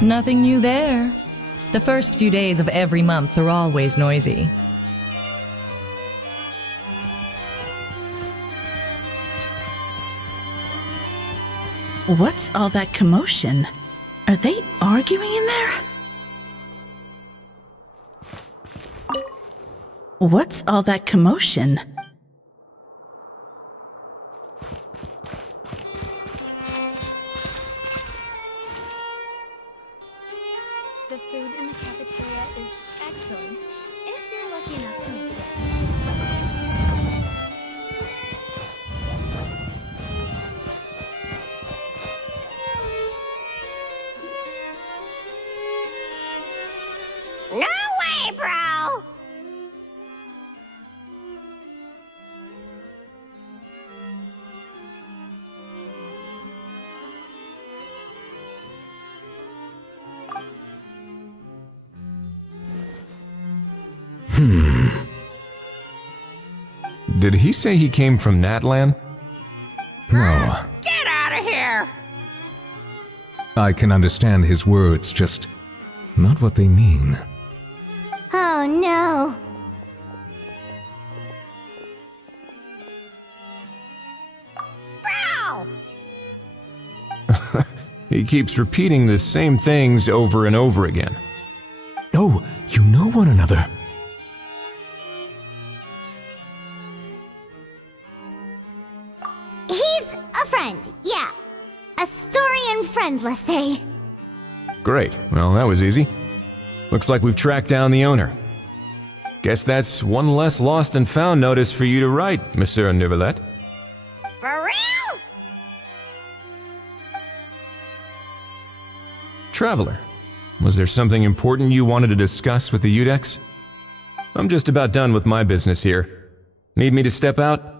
Nothing new there. The first few days of every month are always noisy. What's all that commotion? Are they arguing in there? What's all that commotion? The food in the cafeteria is excellent, if you're lucky enough to make it. No way, bro! Did he say he came from Natlan? No. Get out of here! I can understand his words, just not what they mean. Oh no! Bro! He keeps repeating the same things over and over again. Oh, you know one another. He's a friend, yeah. A Saurian friend, let's say. Great. Well, that was easy. Looks like we've tracked down the owner. Guess that's one less lost and found notice for you to write, Monsieur Neuvillette. For real? Traveler, was there something important you wanted to discuss with the Udex? I'm just about done with my business here. Need me to step out?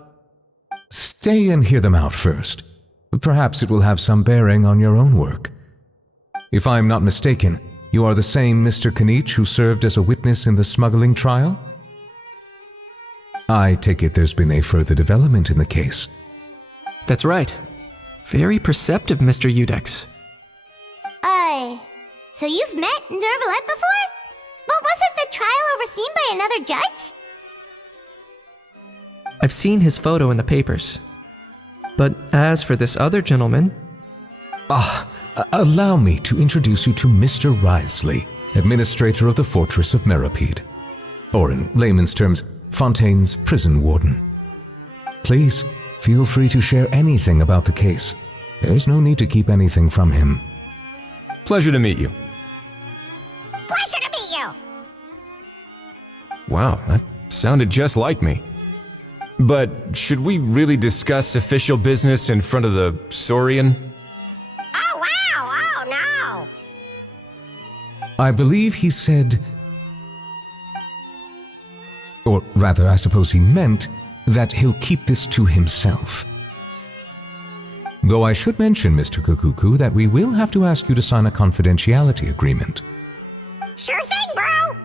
Stay and hear them out first. Perhaps it will have some bearing on your own work. If I am not mistaken, you are the same Mr. Kanich who served as a witness in the smuggling trial? I take it there's been a further development in the case. That's right. Very perceptive, Mr. Udex. So you've met Neuvillette before? But wasn't the trial overseen by another judge? I've seen his photo in the papers. But as for this other gentleman, Allow me to introduce you to Mr. Wriothesley, administrator of the Fortress of Meripede, or in layman's terms, Fontaine's prison warden. Please, feel free to share anything about the case. There's no need to keep anything from him. Pleasure to meet you. Pleasure to meet you. Wow, that sounded just like me. But should we really discuss official business in front of the Saurian? Oh, wow. Oh, no. I believe he said, or rather, I suppose he meant, that he'll keep this to himself. Though I should mention, Mr. Cacucu, that we will have to ask you to sign a confidentiality agreement. Sure thing, bro.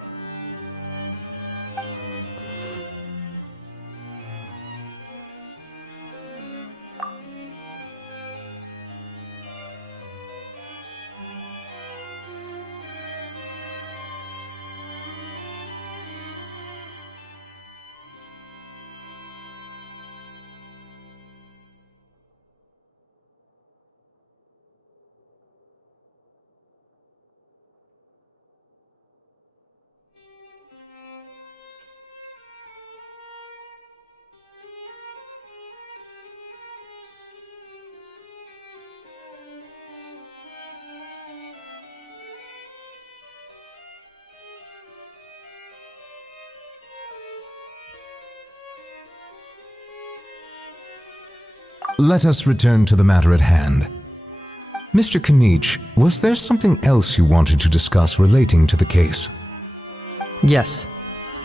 Let us return to the matter at hand. Mr. Kanich, was there something else you wanted to discuss relating to the case? yes,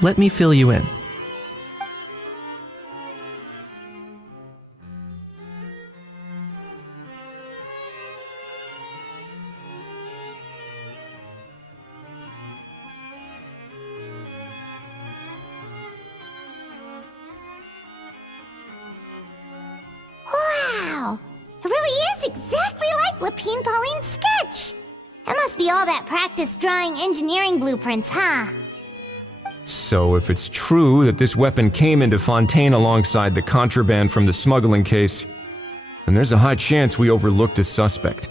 let me fill you in. Wow! It really is exactly like Lapine Pauline's sketch! That must be all that practice drawing engineering blueprints, huh? So if it's true that this weapon came into Fontaine alongside the contraband from the smuggling case, then there's a high chance we overlooked a suspect.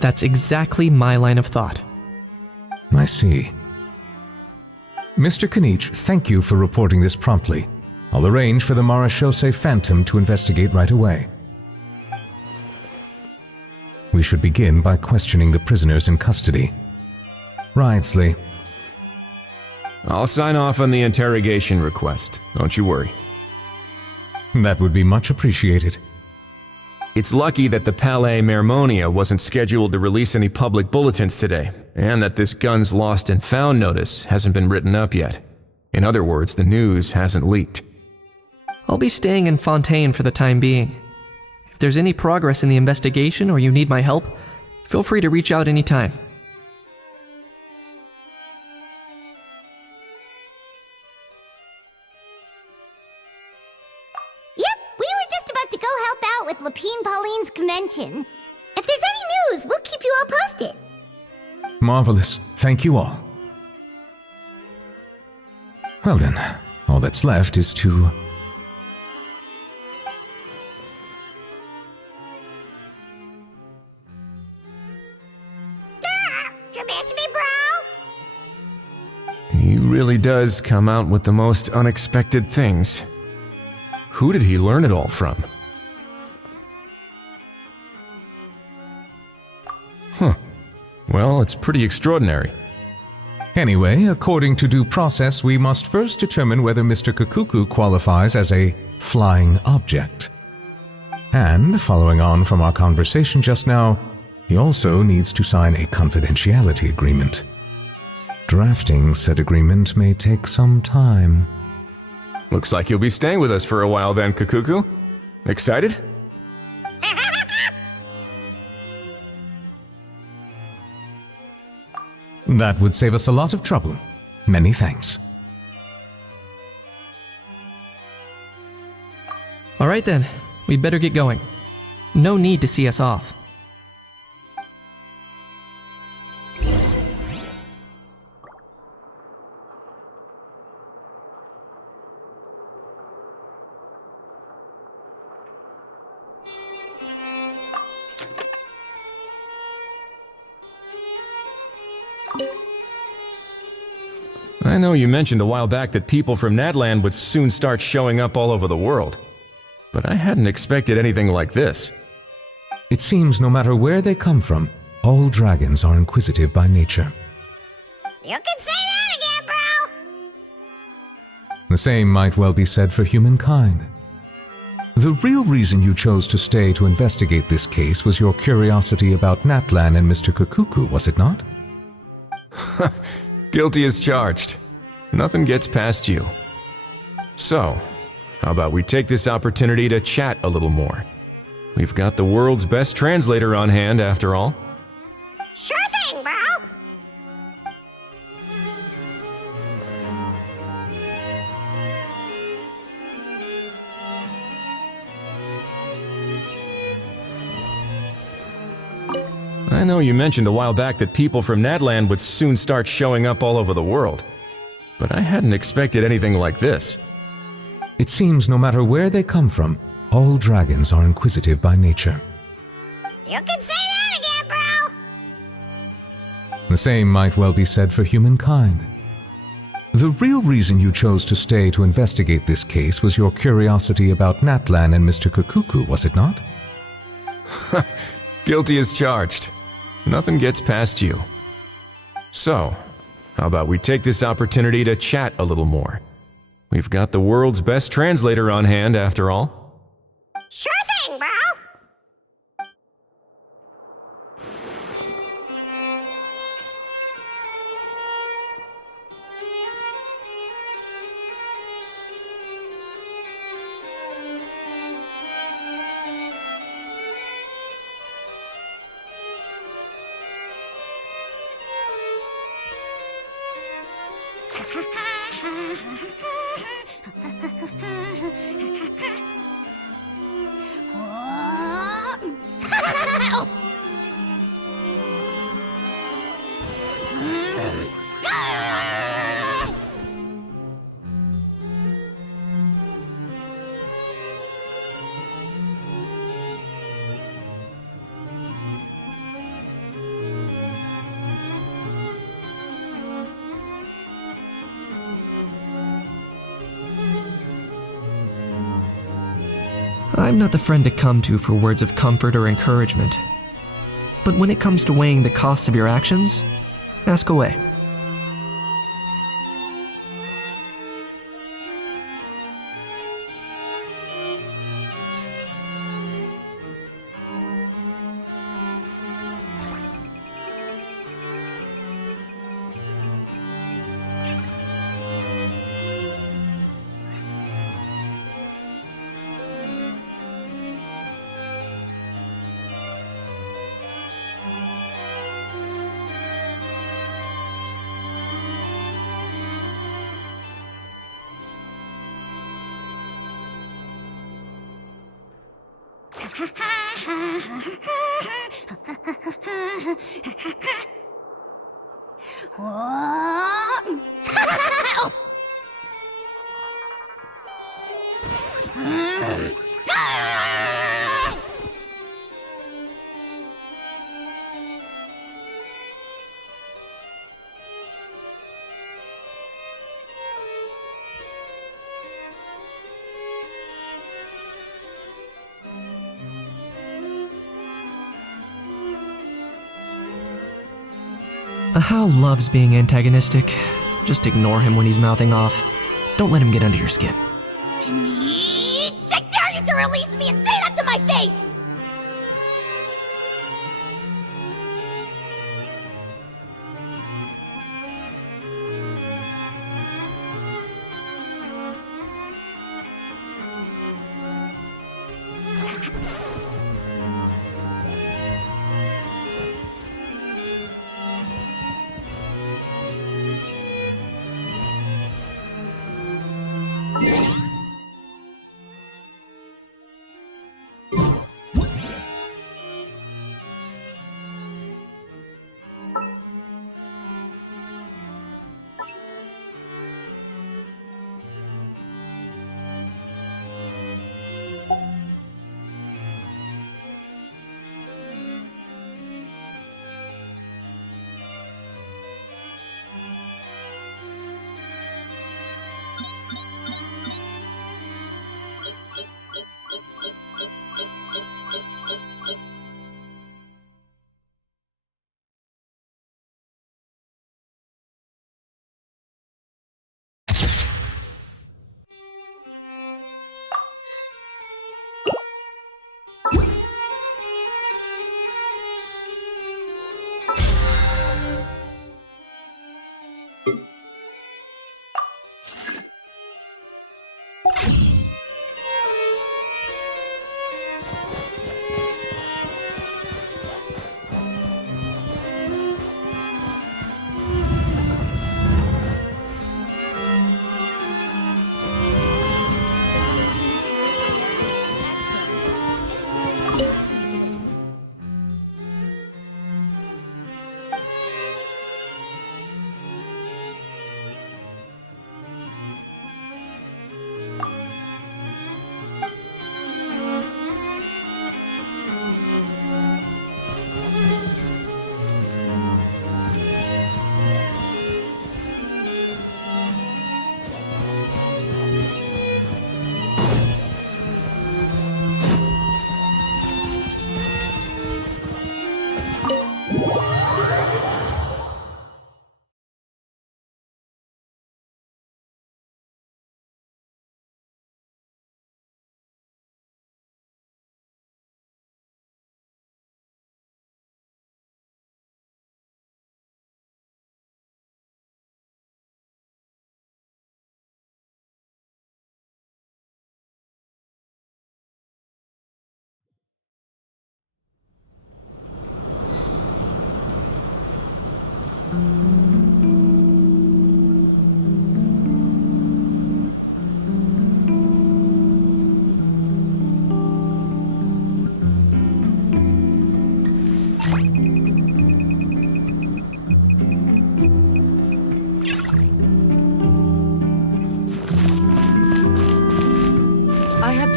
That's exactly my line of thought. I see. Mr. Kanich, thank you for reporting this promptly. I'll arrange for the Marechaussee Phantom to investigate right away. We should begin by questioning the prisoners in custody. Wriothesley. I'll sign off on the interrogation request, don't you worry. That would be much appreciated. It's lucky that the Palais Mermonia wasn't scheduled to release any public bulletins today, and that this guns lost and found notice hasn't been written up yet. In other words, the news hasn't leaked. I'll be staying in Fontaine for the time being. If there's any progress in the investigation or you need my help, feel free to reach out anytime. Yep, we were just about to go help out with Lapine Pauline's convention. If there's any news, we'll keep you all posted. Marvelous. Thank you all. Well then, all that's left is to... You miss me, bro? He really does come out with the most unexpected things. Who did he learn it all from? Huh. Well, it's pretty extraordinary. Anyway, according to due process, we must first determine whether Mr. Cacucu qualifies as a flying object. And, following on from our conversation just now, he also needs to sign a confidentiality agreement. Drafting said agreement may take some time. Looks like you'll be staying with us for a while then, Cacucu. Excited? That would save us a lot of trouble. Many thanks. All right then, we'd better get going. No need to see us off. I know you mentioned a while back that people from Natland would soon start showing up all over the world, but I hadn't expected anything like this. It seems no matter where they come from, all dragons are inquisitive by nature. You can say that again, bro! The same might well be said for humankind. The real reason you chose to stay to investigate this case was your curiosity about Natlan and Mr. Cacucu, was it not? Guilty as charged. Nothing gets past you. So, how about we take this opportunity to chat a little more? We've got the world's best translator on hand, after all. Sure thing, bro! I know you mentioned a while back that people from Natland would soon start showing up all over the world, but I hadn't expected anything like this. It seems no matter where they come from, all dragons are inquisitive by nature. You can say that again, bro! The same might well be said for humankind. The real reason you chose to stay to investigate this case was your curiosity about Natlan and Mr. Cacucu, was it not? Guilty as charged. Nothing gets past you. So, how about we take this opportunity to chat a little more? We've got the world's best translator on hand, after all. Sure thing, bro! I'm not the friend to come to for words of comfort or encouragement. But when it comes to weighing the costs of your actions, ask away. Hal loves being antagonistic. Just ignore him when he's mouthing off. Don't let him get under your skin. I dare you to release me and say that to my face!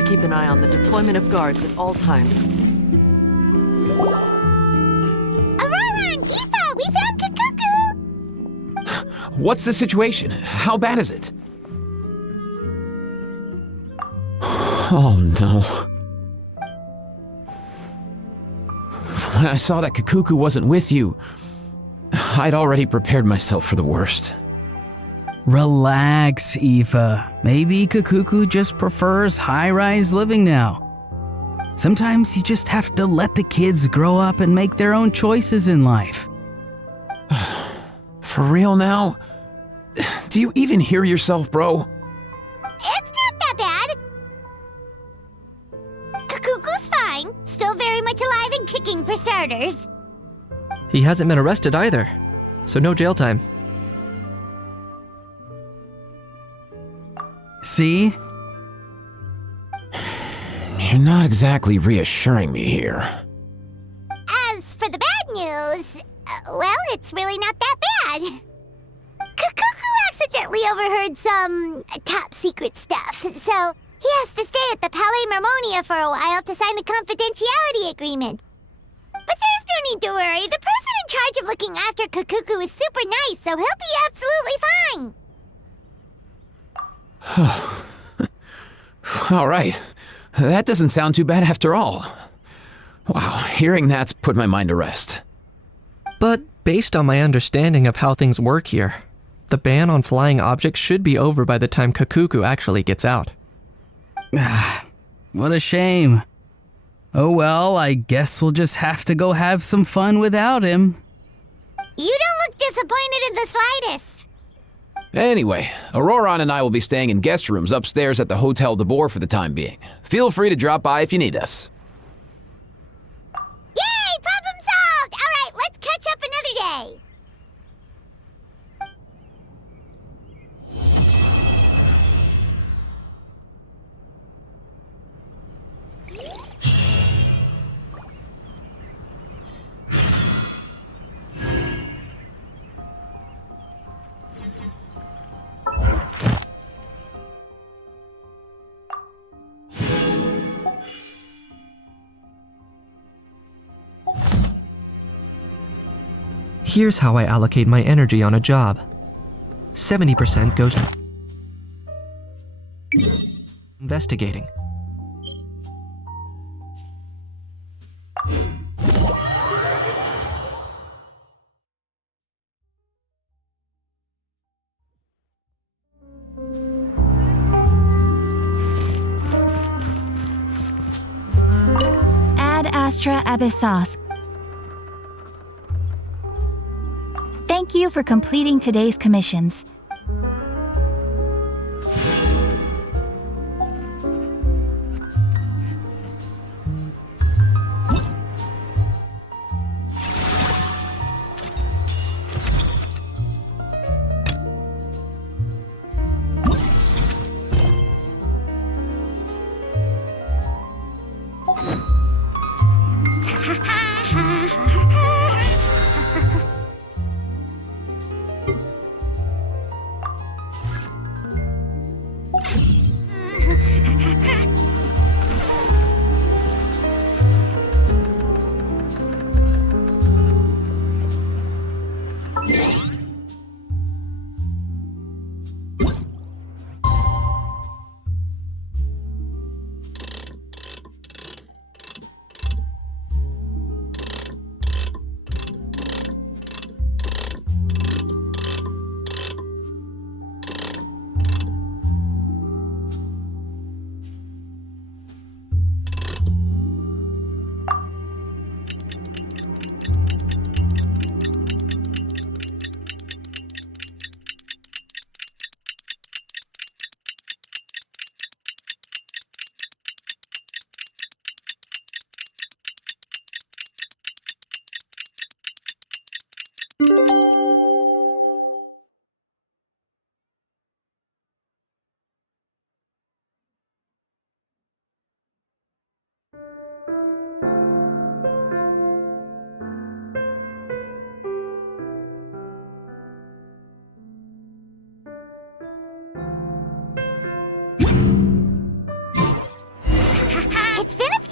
keep an eye on the deployment of guards at all times. Aurora and Aoife, we found Cacucu! What's the situation? How bad is it? Oh no. When I saw that Cacucu wasn't with you, I'd already prepared myself for the worst. Relax, Aoife. Maybe Cacucu just prefers high-rise living now. Sometimes you just have to let the kids grow up and make their own choices in life. For real now? Do you even hear yourself, bro? It's not that bad. Cacucu's fine. Still very much alive and kicking for starters. He hasn't been arrested either, so no jail time. See? You're not exactly reassuring me here. As for the bad news, well, it's really not that bad. Cacucu accidentally overheard some top secret stuff, so he has to stay at the Palais Marmonia for a while to sign a confidentiality agreement. But there's no need to worry. The person in charge of looking after Cacucu is super nice, so he'll be absolutely fine. All right. That doesn't sound too bad after all. Wow, hearing that's put my mind to rest. But based on my understanding of how things work here, the ban on flying objects should be over by the time Cacucu actually gets out. What a shame. Oh well, I guess we'll just have to go have some fun without him. You don't look disappointed in the slightest. Anyway, Aurora and I will be staying in guest rooms upstairs at the Hotel de Boer for the time being. Feel free to drop by if you need us. Yay! Problem solved! Alright, let's catch up another day. Here's how I allocate my energy on a job. 70% goes to investigating. Ad Astra Abyssos. Thank you for completing today's commissions.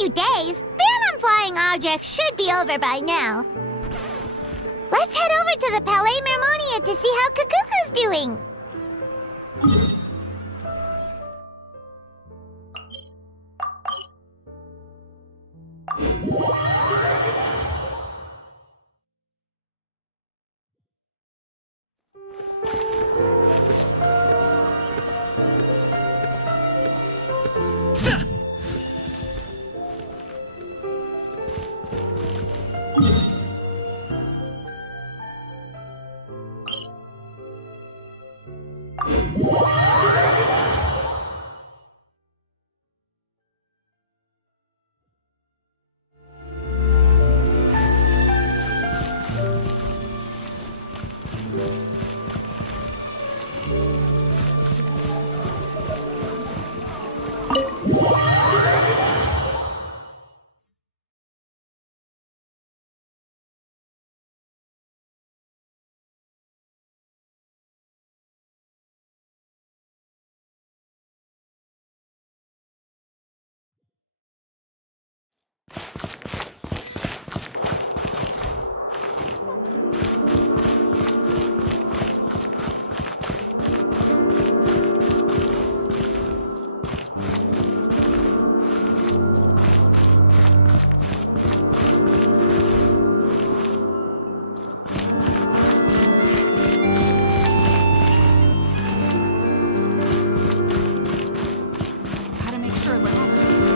few days, ban on flying objects should be over by now. Let's head over to the Palais Mermonia to see how Cacucu's doing.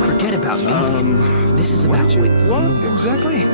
Forget about me. This is about what you want. Exactly?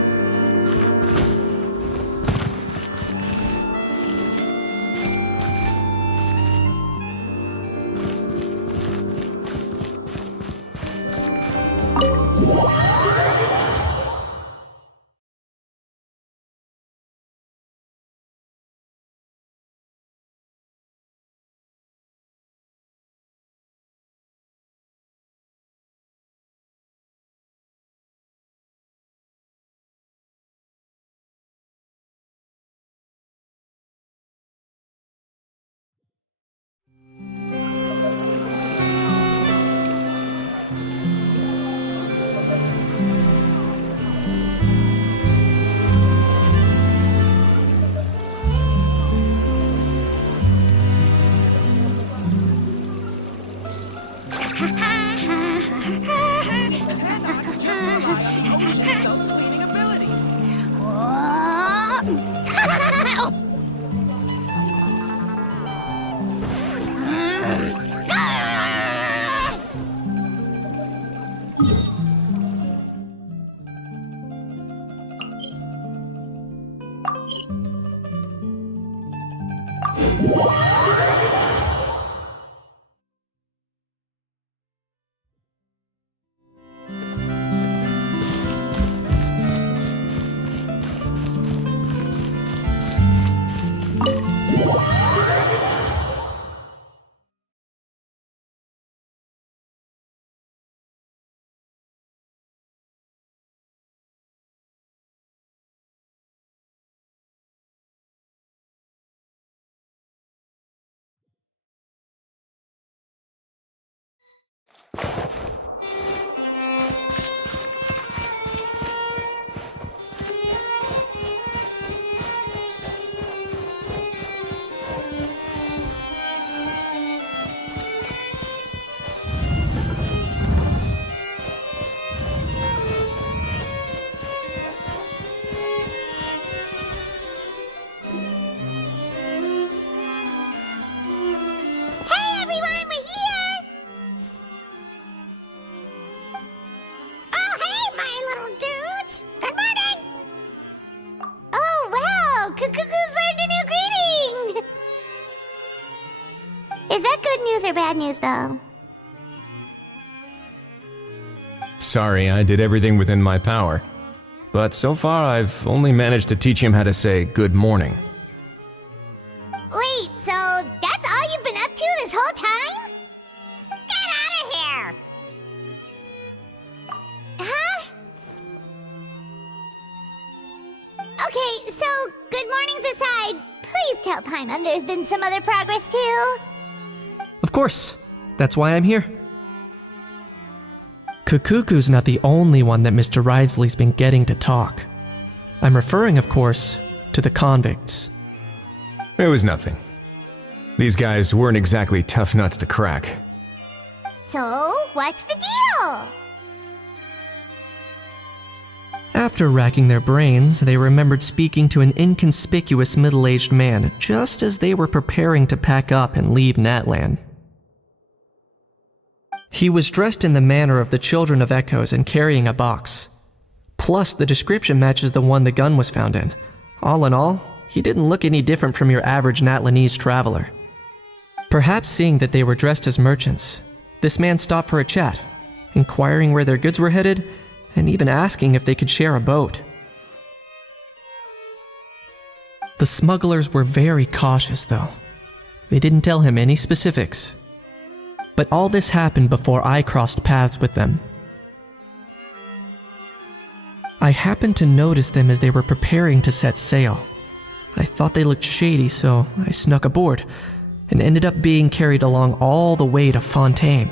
Or bad news, though? Sorry, I did everything within my power. But so far, I've only managed to teach him how to say good morning. Wait, so that's all you've been up to this whole time? Get out of here! Huh? Okay, so good mornings aside, please tell Paimon there's been some other progress too. Of course. That's why I'm here. Cacucu's not the only one that Mr. Ridsley's been getting to talk. I'm referring, of course, to the convicts. It was nothing. These guys weren't exactly tough nuts to crack. So, what's the deal? After racking their brains, they remembered speaking to an inconspicuous middle-aged man just as they were preparing to pack up and leave Natlan. He was dressed in the manner of the Children of Echoes and carrying a box. Plus, the description matches the one the gun was found in. All in all, he didn't look any different from your average Natlanese traveler. Perhaps seeing that they were dressed as merchants, this man stopped for a chat, inquiring where their goods were headed, and even asking if they could share a boat. The smugglers were very cautious, though. They didn't tell him any specifics. But all this happened before I crossed paths with them. I happened to notice them as they were preparing to set sail. I thought they looked shady, so I snuck aboard, and ended up being carried along all the way to Fontaine.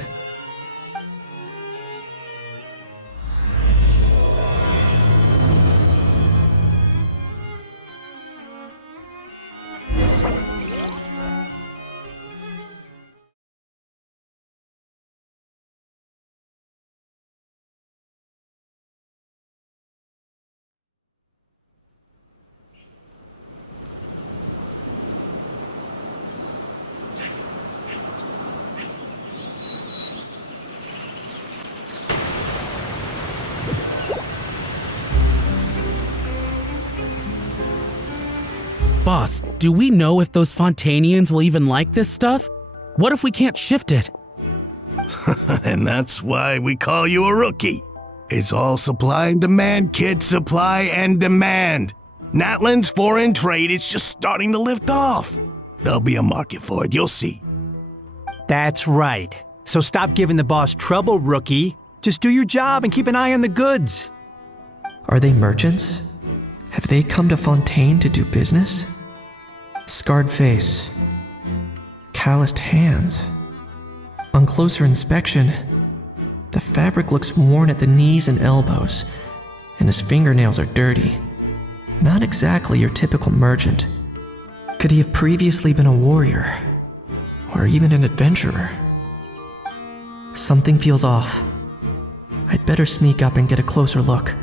Boss, do we know if those Fontanians will even like this stuff? What if we can't shift it? And that's why we call you a rookie. It's all supply and demand, kid. Supply and demand. Natlan's foreign trade is just starting to lift off. There'll be a market for it, you'll see. That's right. So stop giving the boss trouble, rookie. Just do your job and keep an eye on the goods. Are they merchants? Have they come to Fontaine to do business? Scarred face. Calloused hands. On closer inspection, the fabric looks worn at the knees and elbows, and his fingernails are dirty. Not exactly your typical merchant. Could he have previously been a warrior? Or even an adventurer? Something feels off. I'd better sneak up and get a closer look.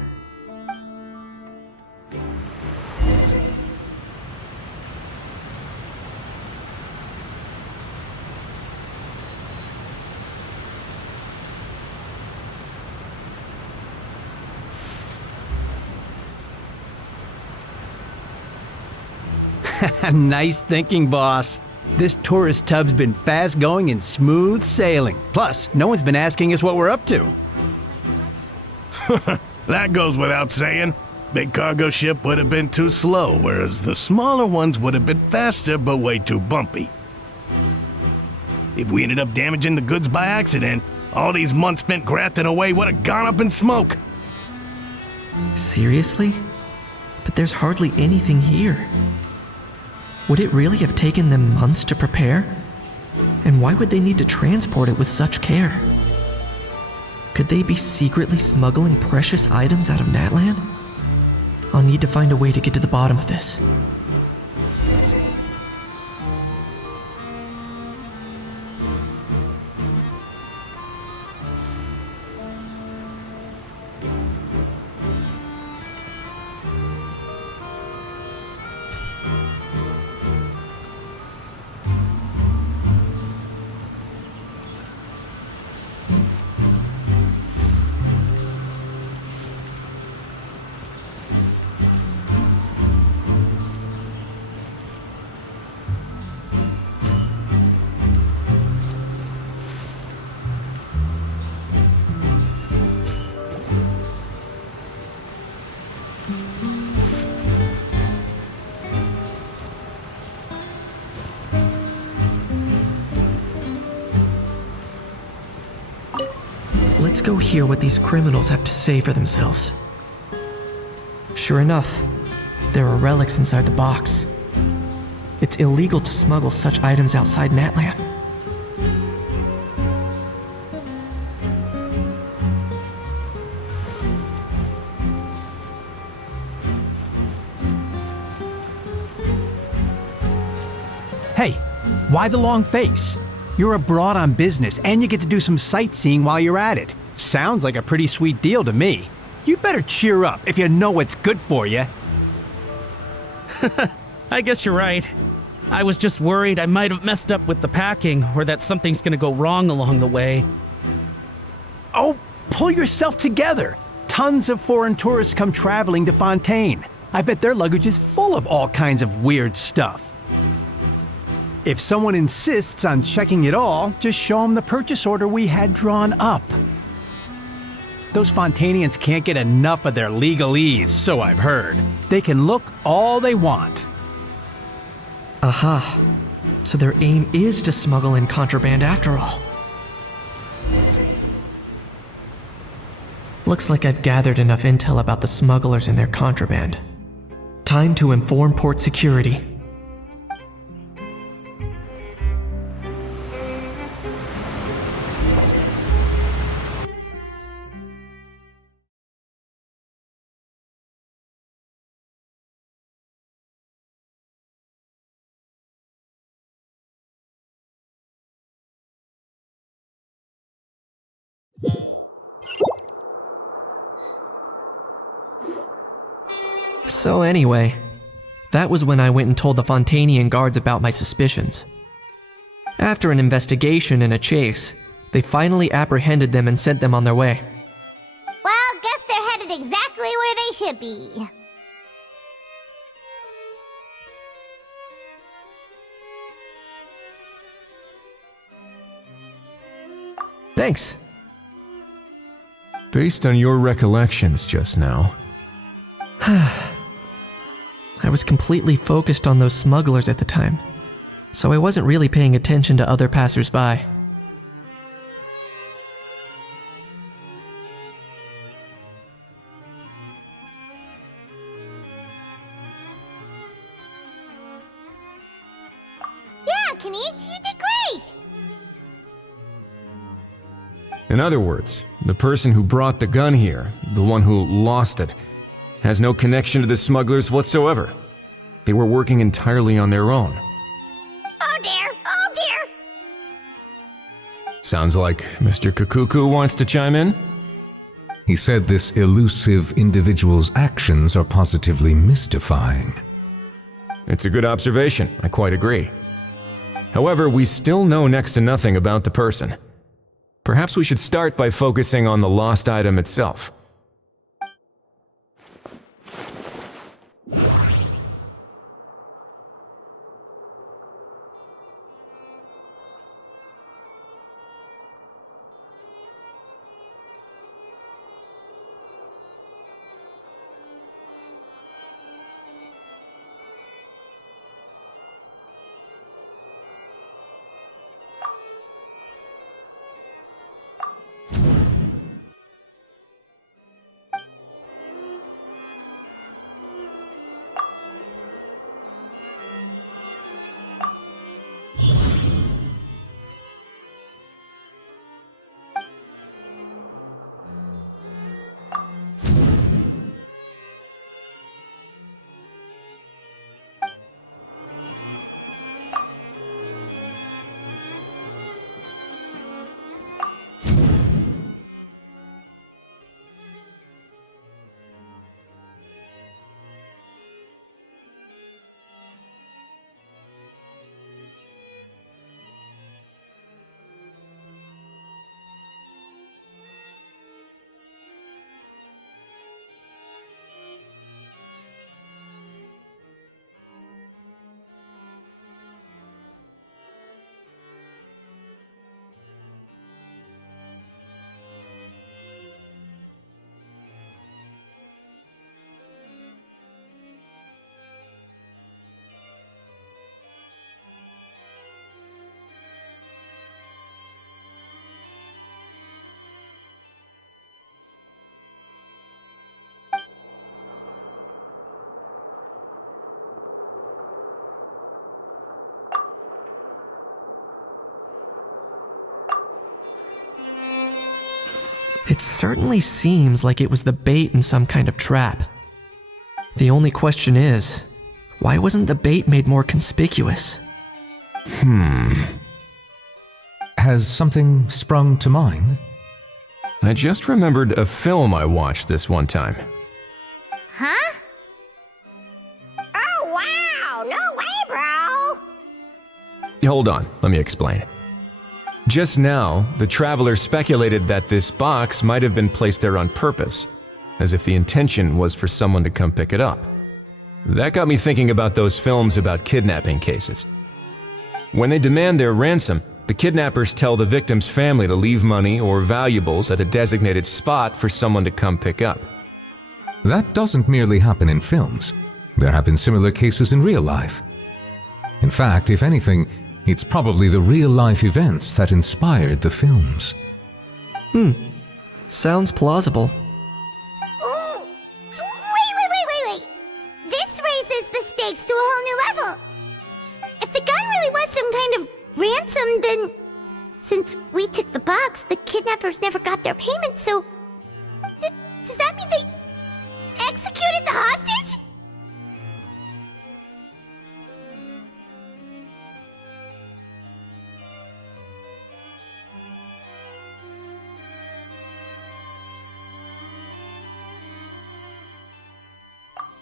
Nice thinking, boss. This tourist tub's been fast going and smooth sailing. Plus, no one's been asking us what we're up to. That goes without saying. Big cargo ship would have been too slow, whereas the smaller ones would have been faster but way too bumpy. If we ended up damaging the goods by accident, all these months spent grafting away would have gone up in smoke. Seriously? But there's hardly anything here. Would it really have taken them months to prepare? And why would they need to transport it with such care? Could they be secretly smuggling precious items out of Natlan? I'll need to find a way to get to the bottom of this. Let's go hear what these criminals have to say for themselves. Sure enough, there are relics inside the box. It's illegal to smuggle such items outside Natlan. Why the long face? You're abroad on business and you get to do some sightseeing while you're at it. Sounds like a pretty sweet deal to me. You better cheer up if you know what's good for you. I guess you're right. I was just worried I might have messed up with the packing or that something's gonna go wrong along the way. Oh, pull yourself together. Tons of foreign tourists come traveling to Fontaine. I bet their luggage is full of all kinds of weird stuff. If someone insists on checking it all, just show them the purchase order we had drawn up. Those Fontainians can't get enough of their legalese, so I've heard. They can look all they want. Aha. So their aim is to smuggle in contraband after all. Looks like I've gathered enough intel about the smugglers and their contraband. Time to inform port security. So anyway, that was when I went and told the Fontainian guards about my suspicions. After an investigation and a chase, they finally apprehended them and sent them on their way. Well, guess they're headed exactly where they should be. Thanks. Based on your recollections just now, I was completely focused on those smugglers at the time, so I wasn't really paying attention to other passers-by. Yeah, Kanish, you did great! in other words, the person who brought the gun here, the one who lost it, has no connection to the smugglers whatsoever. They were working entirely on their own. Oh dear, oh dear. Sounds like Mr. Cacucu wants to chime in? He said this elusive individual's actions are positively mystifying. It's a good observation, I quite agree. However, we still know next to nothing about the person. Perhaps we should start by focusing on the lost item itself. It certainly seems like it was the bait in some kind of trap. The only question is, why wasn't the bait made more conspicuous? Has something sprung to mind? I just remembered a film I watched this one time. Huh? Oh, wow! No way, bro! Hold on, let me explain. Just now, the traveler speculated that this box might have been placed there on purpose, as if the intention was for someone to come pick it up. That got me thinking about those films about kidnapping cases. When they demand their ransom, the kidnappers tell the victim's family to leave money or valuables at a designated spot for someone to come pick up. That doesn't merely happen in films. There have been similar cases in real life. In fact, if anything, it's probably the real-life events that inspired the films. Sounds plausible. Ooh. Wait. This raises the stakes to a whole new level. If the gun really was some kind of ransom, then since we took the box, the kidnappers never got their payment, so does that mean they executed the hostage?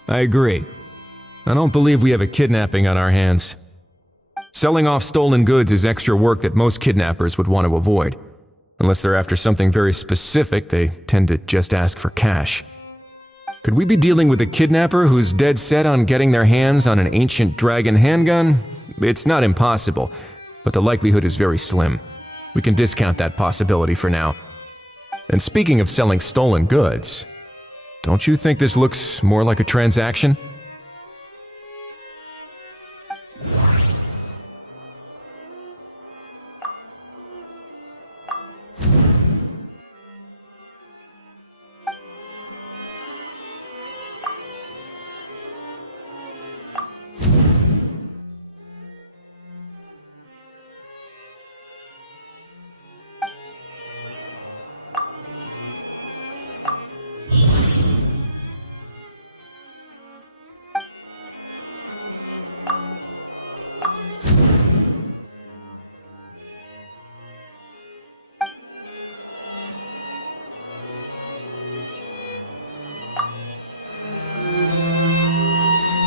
I agree. I don't believe we have a kidnapping on our hands. Selling off stolen goods is extra work that most kidnappers would want to avoid. Unless they're after something very specific, they tend to just ask for cash. Could we be dealing with a kidnapper who's dead set on getting their hands on an ancient dragon handgun? It's not impossible, but the likelihood is very slim. We can discount that possibility for now. And speaking of selling stolen goods, don't you think this looks more like a transaction?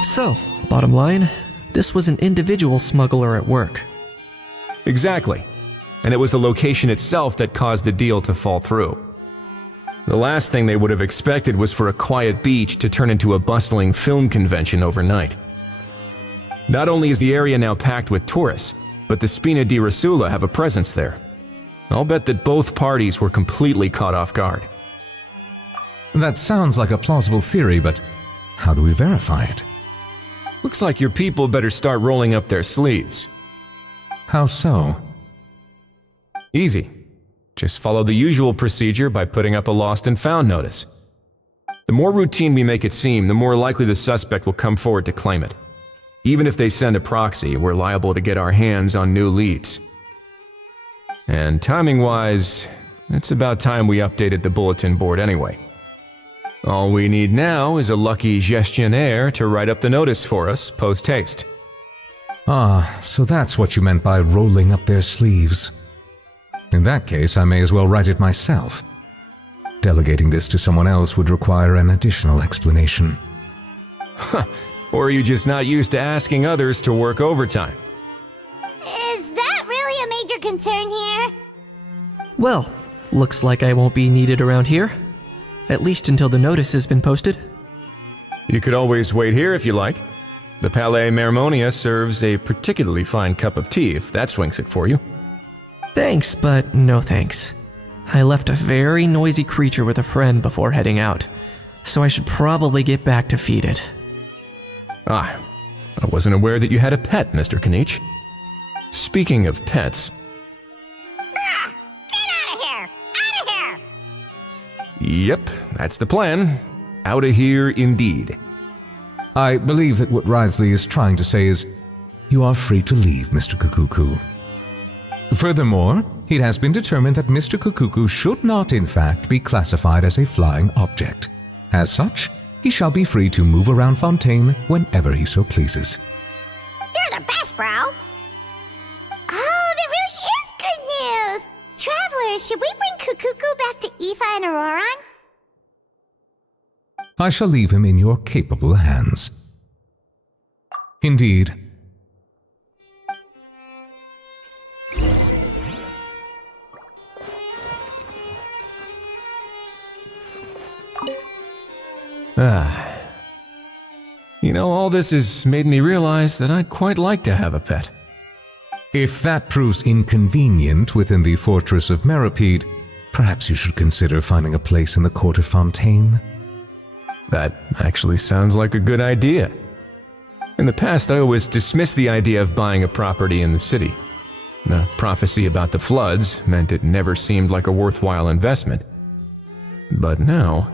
So, bottom line, this was an individual smuggler at work. Exactly. And it was the location itself that caused the deal to fall through. The last thing they would have expected was for a quiet beach to turn into a bustling film convention overnight. Not only is the area now packed with tourists, but the Spina di Rosula have a presence there. I'll bet that both parties were completely caught off guard. That sounds like a plausible theory, but how do we verify it? Looks like your people better start rolling up their sleeves. How so? Easy. Just follow the usual procedure by putting up a lost and found notice. The more routine we make it seem, the more likely the suspect will come forward to claim it. Even if they send a proxy, we're liable to get our hands on new leads. And timing-wise, it's about time we updated the bulletin board anyway. All we need now is a lucky gestionnaire to write up the notice for us post-haste. Ah, so that's what you meant by rolling up their sleeves. In that case, I may as well write it myself. Delegating this to someone else would require an additional explanation. Or are you just not used to asking others to work overtime? Is that really a major concern here? Well, looks like I won't be needed around here. At least until the notice has been posted. You could always wait here if you like. The Palais Mermonia serves a particularly fine cup of tea if that swings it for you. Thanks, but no thanks. I left a very noisy creature with a friend before heading out, so I should probably get back to feed it. Ah, I wasn't aware that you had a pet, Mr. Kanich. Speaking of pets... Get out of here! Out of here! Yep, that's the plan. Out of here indeed. I believe that what Wriothesley is trying to say is, you are free to leave, Mr. Cacucu. Furthermore, it has been determined that Mr. Cacucu should not in fact be classified as a flying object. As such, he shall be free to move around Fontaine whenever he so pleases. You're the best, bro! should we bring Cacucu back to Aoife and Auroron? I shall leave him in your capable hands. Indeed. You know, all this has made me realize that I'd quite like to have a pet. If that proves inconvenient within the fortress of Meripede, perhaps you should consider finding a place in the court of Fontaine. That actually sounds like a good idea. In the past, I always dismissed the idea of buying a property in the city. The prophecy about the floods meant it never seemed like a worthwhile investment. But now...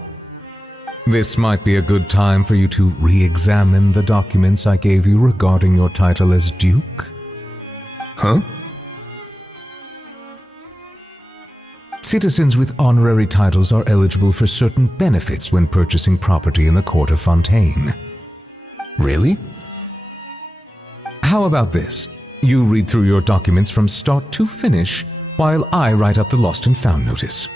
This might be a good time for you to re-examine the documents I gave you regarding your title as Duke. Huh? Citizens with honorary titles are eligible for certain benefits when purchasing property in the court of Fontaine. Really? How about this? You read through your documents from start to finish, while I write up the lost and found notice.